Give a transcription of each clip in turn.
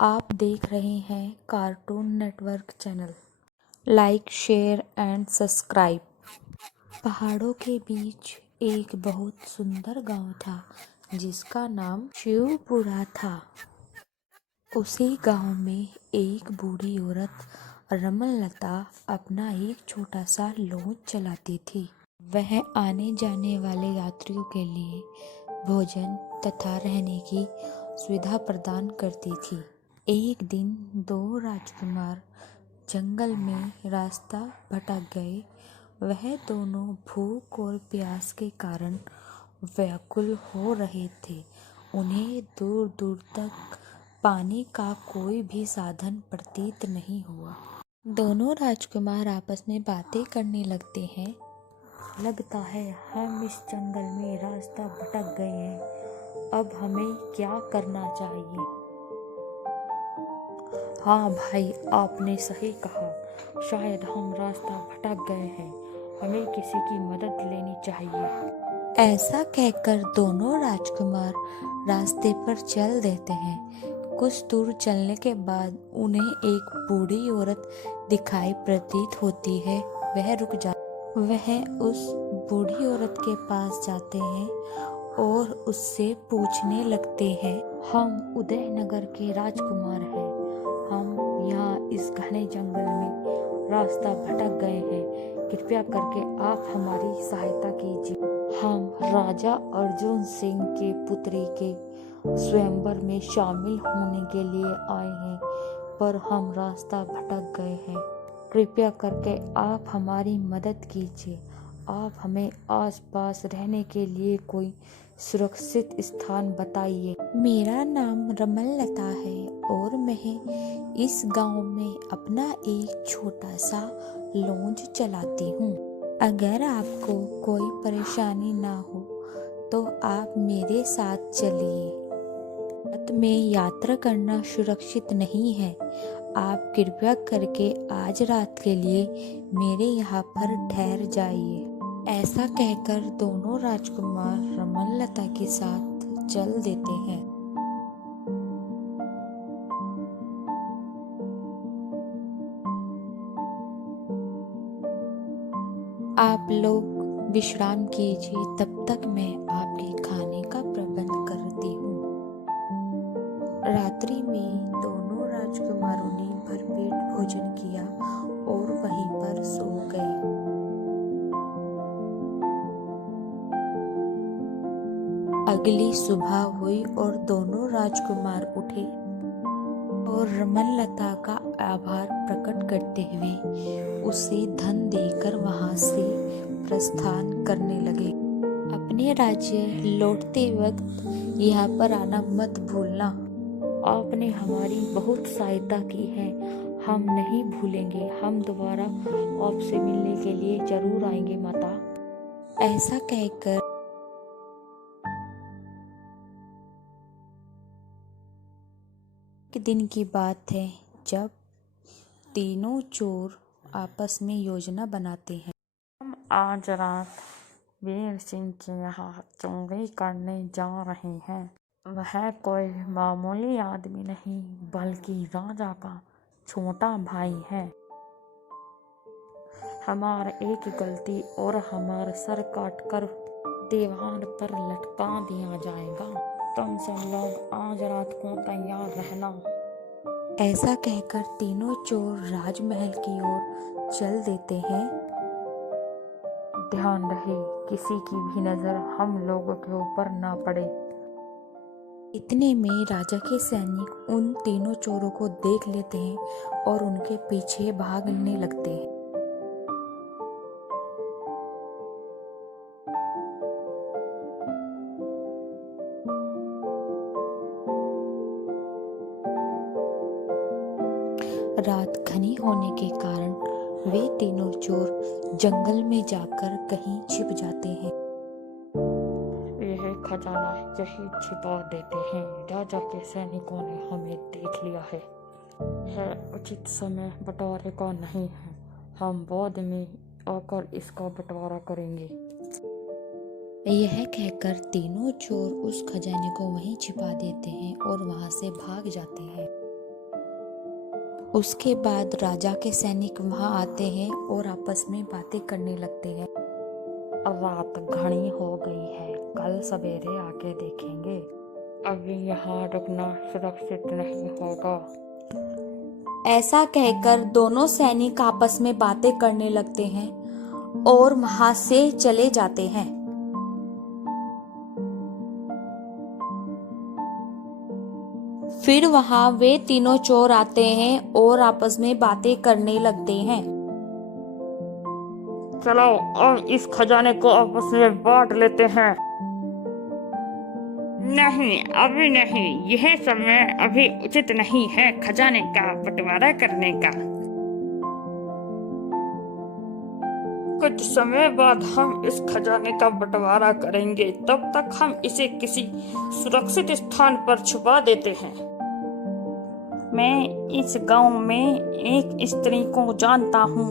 आप देख रहे हैं cartoon network channel. Like, share and subscribe. पहाड़ों के बीच एक बहुत सुंदर गांव था जिसका नाम शिवपुरा था। उसी गांव में एक बूढ़ी औरत रमनलता अपना एक छोटा सा लॉन्च चलाती थी। वह आने जाने वाले यात्रियों के लिए भोजन तथा रहने की सुविधा प्रदान करती थी। एक दिन दो राजकुमार जंगल में रास्ता भटक गए। वह दोनों भूख और प्यास के कारण व्याकुल हो रहे थे। उन्हें दूर दूर तक पानी का कोई भी साधन प्रतीत नहीं हुआ। दोनों राजकुमार आपस में बातें करने लगते हैं। लगता है हम इस जंगल में रास्ता भटक गए हैं। अब हमें क्या करना चाहिए? हाँ भाई, आपने सही कहा। शायद हम रास्ता भटक गए हैं। हमें किसी की मदद लेनी चाहिए। ऐसा कहकर दोनों राजकुमार रास्ते पर चल देते हैं। कुछ दूर चलने के बाद उन्हें एक बूढ़ी औरत दिखाई प्रतीत होती है। वह उस बूढ़ी औरत के पास जाते हैं और उससे पूछने लगते हैं, हम उदयनगर के राजकुमार हैं। हम यहाँ इस घने जंगल में रास्ता भटक गए हैं। कृपया करके आप हमारी सहायता कीजिए। हम राजा अर्जुन सिंह के पुत्री के स्वयंवर में शामिल होने के लिए आए हैं, पर हम रास्ता भटक गए हैं। कृपया करके आप हमारी मदद कीजिए। आप हमें आसपास रहने के लिए कोई सुरक्षित स्थान बताइए। मेरा नाम रमनलता है और मैं इस गांव में अपना एक छोटा सा लॉन्च चलाती हूँ। अगर आपको कोई परेशानी ना हो तो आप मेरे साथ चलिए। रात में यात्रा करना सुरक्षित नहीं है। आप कृपया करके आज रात के लिए मेरे यहाँ पर ठहर जाइए। ऐसा कहकर दोनों राजकुमार रमनलता के साथ चल देते हैं। आप लोग विश्राम कीजिए, तब तक मैं आपके खाने का प्रबंध करती हूँ। रात्रि में दोनों राजकुमारों ने भरपेट भोजन किया और वहीं पर सो गए। अगली सुबह हुई और दोनों राजकुमार उठे और रमनलता का आभार प्रकट करते हुए उसे धन देकर वहां से प्रस्थान करने लगे। अपने राज्य लौटते वक्त यहाँ पर आना मत भूलना। आपने हमारी बहुत सहायता की है। हम नहीं भूलेंगे। हम दोबारा आपसे मिलने के लिए जरूर आएंगे माता। ऐसा कहकर एक दिन की बात है जब तीनों चोर आपस में योजना बनाते हैं। हम आज रात वीर सिंह के यहाँ चोरी करने जा रहे हैं। वह कोई मामूली आदमी नहीं बल्कि राजा का छोटा भाई है। हमारा एक गलती और हमारा सर काटकर दीवार पर लटका दिया जाएगा। तुम सब लोग आज रात को तैयार रहना। ऐसा कहकर तीनों चोर राजमहल की ओर चल देते हैं। ध्यान रहे किसी की भी नजर हम लोगों के ऊपर ना पड़े। इतने में राजा के सैनिक उन तीनों चोरों को देख लेते हैं और उनके पीछे भागने लगते हैं। रात घनी होने के कारण वे तीनों चोर जंगल में जाकर कहीं छिप जाते हैं। यह खजाना यही छिपा देते हैं। राजा के सैनिकों ने हमें देख लिया है। यह उचित समय बंटवारे का नहीं है। हम बाद में आकर इसका बंटवारा करेंगे। यह कहकर तीनों चोर उस खजाने को वहीं छिपा देते हैं और वहां से भाग जाते हैं। उसके बाद राजा के सैनिक वहां आते हैं और आपस में बातें करने लगते हैं। रात घनी हो गई है, कल सवेरे आके देखेंगे। अभी यहाँ रुकना सुरक्षित नहीं होगा। ऐसा कहकर दोनों सैनिक आपस में बातें करने लगते हैं और वहां से चले जाते हैं। फिर वहां वे तीनों चोर आते हैं और आपस में बातें करने लगते हैं। चलो अब इस खजाने को आपस में बांट लेते हैं। नहीं, अभी नहीं, यह समय अभी उचित नहीं है खजाने का बंटवारा करने का। कुछ समय बाद हम इस खजाने का बंटवारा करेंगे, तब तक हम इसे किसी सुरक्षित स्थान पर छुपा देते हैं। मैं इस गांव में एक स्त्री को जानता हूँ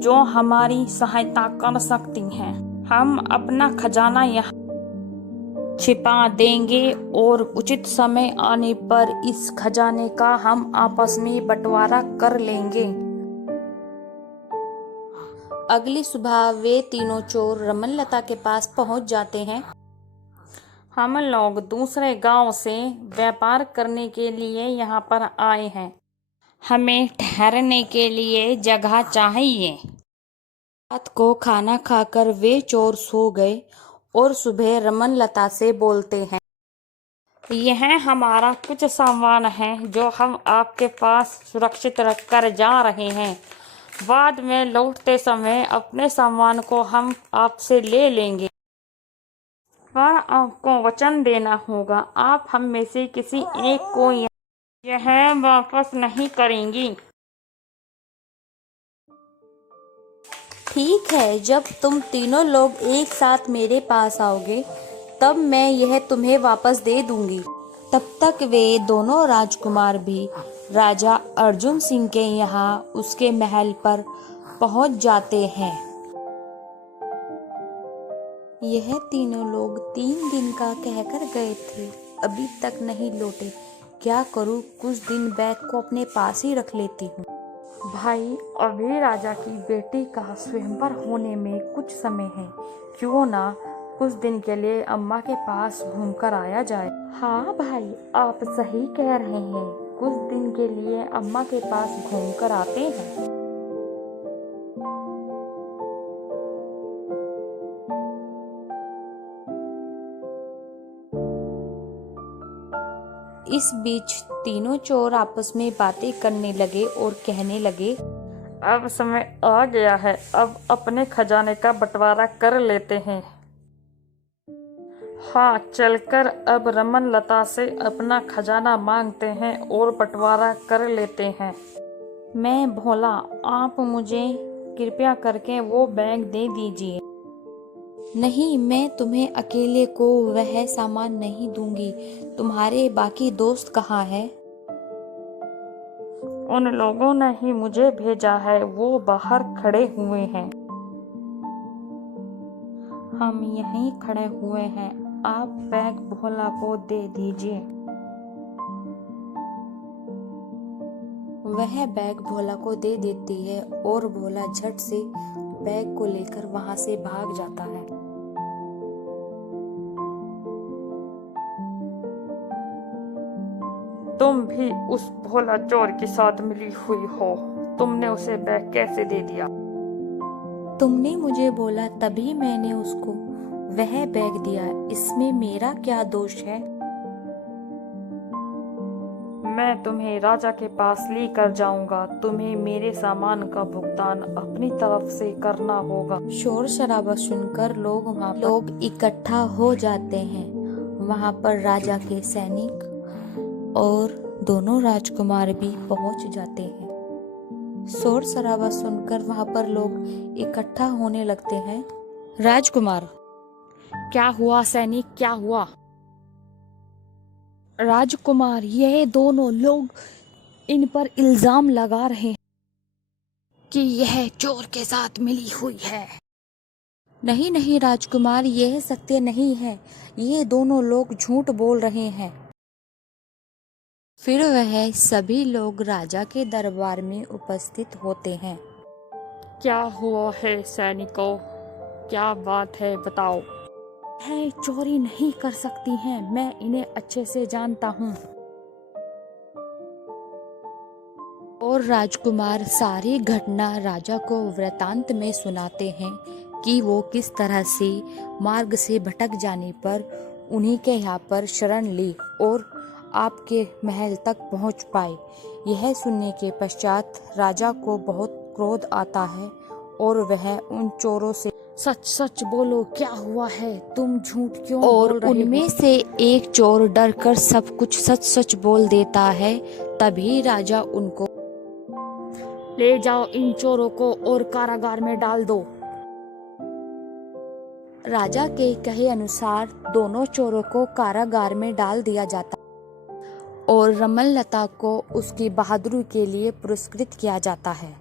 जो हमारी सहायता कर सकती हैं। हम अपना खजाना यहाँ छिपा देंगे और उचित समय आने पर इस खजाने का हम आपस में बंटवारा कर लेंगे। अगली सुबह वे तीनों चोर रमनलता के पास पहुंच जाते हैं। हम लोग दूसरे गांव से व्यापार करने के लिए यहाँ पर आए हैं। हमें ठहरने के लिए जगह चाहिए। रात को खाना खाकर वे चोर सो गए और सुबह रमनलता से बोलते हैं, यह हमारा कुछ सामान है जो हम आपके पास सुरक्षित रख कर जा रहे हैं। बाद में लौटते समय अपने सामान को हम आपसे ले लेंगे, पर आपको वचन देना होगा आप हम में से किसी एक को यह वापस नहीं करेंगी। ठीक है, जब तुम तीनों लोग एक साथ मेरे पास आओगे तब मैं यह तुम्हें वापस दे दूंगी। तब तक वे दोनों राजकुमार भी राजा अर्जुन सिंह के यहाँ उसके महल पर पहुंच जाते हैं। यह तीनों लोग 3 दिन का कहकर गए थे, अभी तक नहीं लौटे। क्या करूं, कुछ दिन बैग को अपने पास ही रख लेती हूँ। भाई, अभी राजा की बेटी का स्वयंवर होने में कुछ समय है, क्यों ना कुछ दिन के लिए अम्मा के पास घूमकर आया जाए। हाँ भाई, आप सही कह रहे हैं, कुछ दिन के लिए अम्मा के पास घूमकर आते हैं। इस बीच तीनों चोर आपस में बातें करने लगे और कहने लगे, अब समय आ गया है, अब अपने खजाने का बंटवारा कर लेते हैं। हाँ, चलकर अब रमनलता से अपना खजाना मांगते हैं और बंटवारा कर लेते हैं। मैं भोला, आप मुझे कृपया करके वो बैग दे दीजिए। नहीं, मैं तुम्हें अकेले को वह सामान नहीं दूंगी। तुम्हारे बाकी दोस्त कहाँ हैं? उन लोगों ने ही मुझे भेजा है, वो बाहर खड़े हुए हैं। हम यहीं खड़े हुए हैं, आप बैग भोला को दे दीजिए। वह बैग भोला को दे देती है और भोला झट से बैग को लेकर वहां से भाग जाता है। तुम भी उस भोला चोर के साथ मिली हुई हो, तुमने उसे बैग कैसे दे दिया? तुमने मुझे बोला तभी मैंने उसको वह बैग दिया, इसमें मेरा क्या दोष है? मैं तुम्हें राजा के पास लेकर जाऊंगा, तुम्हें मेरे सामान का भुगतान अपनी तरफ से करना होगा। शोर शराबा सुनकर लोग इकट्ठा हो जाते हैं। वहां पर राजा के सैनिक और दोनों राजकुमार भी पहुंच जाते हैं। शोर शराबा सुनकर वहां पर लोग इकट्ठा होने लगते हैं। राजकुमार, क्या हुआ? सैनिक, क्या हुआ? राजकुमार, यह दोनों लोग इन पर इल्जाम लगा रहे हैं कि यह चोर के साथ मिली हुई है। नहीं नहीं राजकुमार, यह सत्य नहीं है, ये दोनों लोग झूठ बोल रहे हैं। फिर वह सभी लोग राजा के दरबार में उपस्थित होते हैं। क्या हुआ है सैनिकों, क्या बात है बताओ। है चोरी नहीं कर सकती हैं, मैं इन्हें अच्छे से जानता हूँ। और राजकुमार सारी घटना राजा को वृतांत में सुनाते हैं कि वो किस तरह से मार्ग से भटक जाने पर उन्हीं के यहाँ पर शरण ली और आपके महल तक पहुँच पाए। यह सुनने के पश्चात राजा को बहुत क्रोध आता है और वह उन चोरों से सच सच बोलो, क्या हुआ है, तुम झूठ क्यों और बोल रहे हो? उनमें से एक चोर डरकर सब कुछ सच सच बोल देता है। तभी राजा उनको ले जाओ इन चोरों को और कारागार में डाल दो। राजा के कहे अनुसार दोनों चोरों को कारागार में डाल दिया जाता और रमललता को उसकी बहादुरी के लिए पुरस्कृत किया जाता है।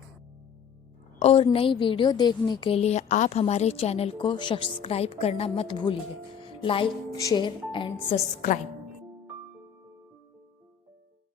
और नई वीडियो देखने के लिए आप हमारे चैनल को सब्सक्राइब करना मत भूलिए। Like, share and subscribe.